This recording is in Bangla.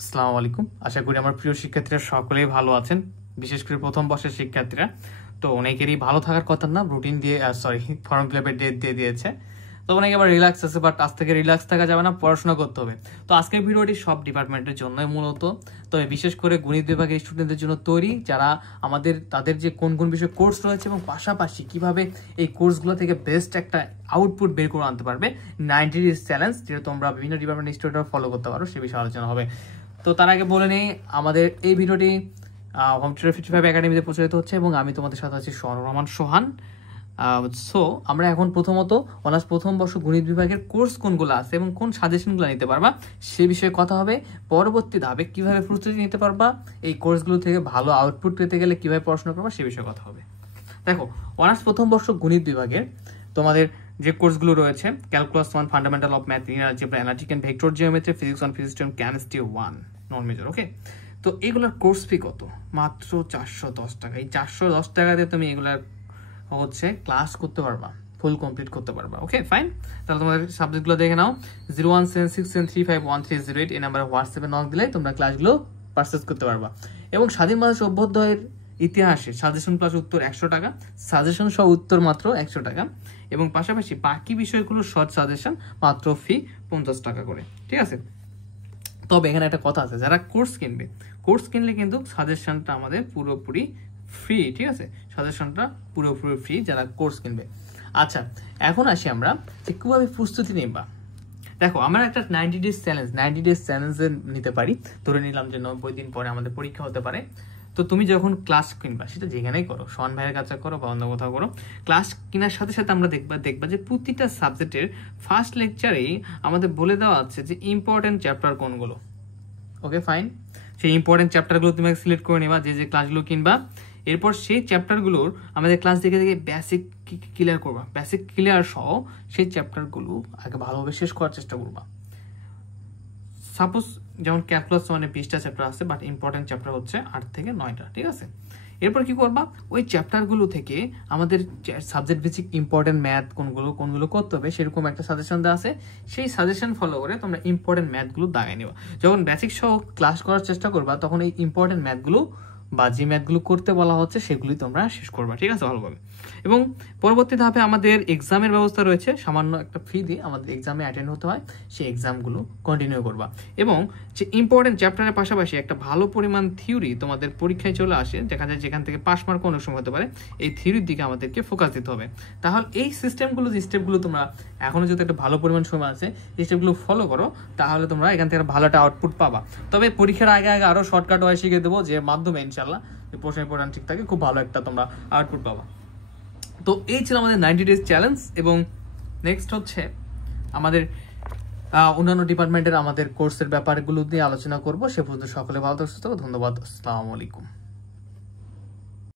আসসালামু আলাইকুম। আশা করি আমার প্রিয় শিক্ষার্থীরা সকলেই ভালো আছেন, বিশেষ করে প্রথম বর্ষের শিক্ষার্থীরা। তো অনেকেরই ভালো থাকার কথা না, রুটিন দিয়ে ফর্ম ফিল আপের ডেট দিয়ে দিয়েছে। তো অনেকে আবার রিল্যাক্স আছে, বাট আজ থেকে রিল্যাক্স থাকা যাবে না, পড়াশোনা করতে হবে। তো আজকের ভিডিওটি সব ডিপার্টমেন্টের জন্যই মূলত, তবে বিশেষ করে গণিত বিভাগের স্টুডেন্টদের জন্য তৈরি, যারা তাদের যে কোন কোন বিষয়ে কোর্স রয়েছে এবং পাশাপাশি কিভাবে এই কোর্সগুলো থেকে বেস্ট একটা আউটপুট বের করে আনতে পারবে। 90 ডেজ চ্যালেঞ্জ, যেটা তোমরা বিভিন্ন ডিপার্টমেন্ট স্টুডেন্টরা ফলো করতে পারো, সে বিষয়ে আলোচনা হবে। তো তার আগে বলে নেই, আমাদের এই ভিডিওটি হোম টিউটর 55 একাডেমিতে প্রচারিত হচ্ছে এবং আমি তোমাদের সাথে আছি রহমান সোহান। সো আমরা এখন প্রথমত অনার্স প্রথম বর্ষ গণিত বিভাগের কোর্স কোনগুলো আছে এবং কোন সাজেশনগুলো নিতে পারবা সে বিষয়ে কথা হবে। পরবর্তী ধাপে কিভাবে প্রস্তুতি নিতে পারবা, এই কোর্সগুলো থেকে ভালো আউটপুট পেতে গেলে কিভাবে পড়াশোনা করবা সে বিষয়ে কথা হবে। দেখো, অনার্স প্রথম বর্ষ গণিত বিভাগের তোমাদের যে কোর্সগুলো রয়েছে, calculus 1, fundamental of math, linear algebra, analytic and vector geometry, physics 1, physics 2, chemistry 1 non major. Okay, তো এগুলোর কোর্স ফি কত? মাত্র 410 টাকা। এই 410 টাকাতে তুমি এগুলার ক্লাস করতে পারবা, ফুল কমপ্লিট করতে পারবা। ওকে ফাইন, তাহলে তোমাদের সাবজেক্টগুলো দেখে নাও। 01767351308 এই নাম্বারে হোয়াটসঅ্যাপে নক দিলে তোমরা ক্লাসগুলো পারচেজ করতে পারবা। এবং স্বাধীন বাংলাদেশ অভ্যুদয়ের ইতিহাসে সাজেশন প্লাস উত্তর 100 টাকা, সাজেশন সহ উত্তর মাত্র 100 টাকা, এবং পাশাপাশি বাকি বিষয়গুলো শর্ট সাজেশন মাত্র ফি 50 টাকা করে। ঠিক আছে, তবে এখানে একটা কথা আছে, যারা কোর্স কিনলে কিন্তু সাজেশনটা আমাদের পুরোপুরি ফ্রি। ঠিক আছে, সাজেশনটা পুরোপুরি ফ্রি যারা কোর্স কিনবে। আচ্ছা, এখন আসি আমরা যে কিভাবে প্রস্তুতি নিবা। দেখো, আমরা একটা 90 ডেজ চ্যালেঞ্জ নিতে পারি। ধরে নিলাম যে 90 দিন পরে আমাদের পরীক্ষা হতে পারে। তো তুমি যখন ক্লাস কিনবা, সেটা যেখানেই করো, সোহান ভাইয়ের কাছে করো বা অন্য কোথাও করো, ক্লাস কেনার সাথে সাথে আমরা দেখবা যে প্রতিটা সাবজেক্টের ফার্স্ট লেকচারেই আমাদের বলে দেওয়া আছে যে ইম্পর্টেন্ট চ্যাপ্টার কোনগুলো। ওকে ফাইন, সেই ইম্পর্টেন্ট চ্যাপ্টারগুলো তুমি সিলেক্ট করে নেবা যে ক্লাসগুলো কিনবা। এরপর সেই চ্যাপ্টারগুলোর আমাদের ক্লাস দেখে বেসিক ক্লিয়ার করবা, বেসিক ক্লিয়ার সহ সেই চ্যাপ্টারগুলো আগে ভালোভাবে শেষ করার চেষ্টা করবা। সাপোজ যেমন ক্যালকুলাস 20টা চ্যাপ্টার আছে, বাট ইম্পর্টেন্ট চ্যাপ্টার হচ্ছে 8 থেকে 9টা। ঠিক আছে, এরপর কি করবা, ওই চ্যাপ্টারগুলো থেকে আমাদের সাবজেক্ট বেসিক ইম্পর্টেন্ট ম্যাথ কোনগুলো করতে হবে সেরকম একটা সাজেশন দেওয়া আছে। সেই সাজেশন ফলো করে তোমরা ইম্পর্টেন্ট ম্যাথগুলো দাগাই নেবা। যখন বেসিক সহ ক্লাস করার চেষ্টা করবা, তখন এই ইম্পর্টেন্ট ম্যাথগুলো বা যে ম্যাথগুলো করতে বলা হচ্ছে সেগুলি তোমরা শেষ করবা। ঠিক আছে, ভালোভাবে। এবং পরবর্তী ধাপে আমাদের এক্সামের ব্যবস্থা রয়েছে, সামান্য একটা ফি দিয়ে আমাদের এক্সামে অ্যাটেন্ড হতে হয়, সেই এক্সামগুলো কন্টিনিউ করবা। এবং যে ইম্পর্টেন্ট চ্যাপ্টারের পাশাপাশি একটা ভালো পরিমাণ থিওরি তোমাদের পরীক্ষায় চলে আসে, দেখা যায় যেখান থেকে পাস মার্ক অনেক সময় হতে পারে, এই থিওরির দিকে আমাদেরকে ফোকাস দিতে হবে। তাহলে এই যে স্টেপগুলো তোমরা এখনো যদি একটা ভালো পরিমাণ সময় আছে, এই স্টেপগুলো ফলো করো, তাহলে তোমরা এখান থেকে ভালো একটা আউটপুট পাবা। তবে পরীক্ষার আগে আরো শর্টকাট ওয়ে শিখিয়ে দেবো, যে মাধ্যমে ইনশাল্লাহ প্রশ্নের পরিমাণ ঠিক থাকে, খুব ভালো একটা তোমরা আউটপুট পাবা। তো এই ছিল আমাদের 90 ডেজ চ্যালেঞ্জ। এবং নেক্সট হচ্ছে আমাদের অন্যান্য ডিপার্টমেন্টের আমাদের কোর্সের ব্যাপারগুলো নিয়ে আলোচনা করবো। সে পর্যন্ত সকলে ভালো থাকো, সুস্থ থাকো। ধন্যবাদ, আসসালামু আলাইকুম।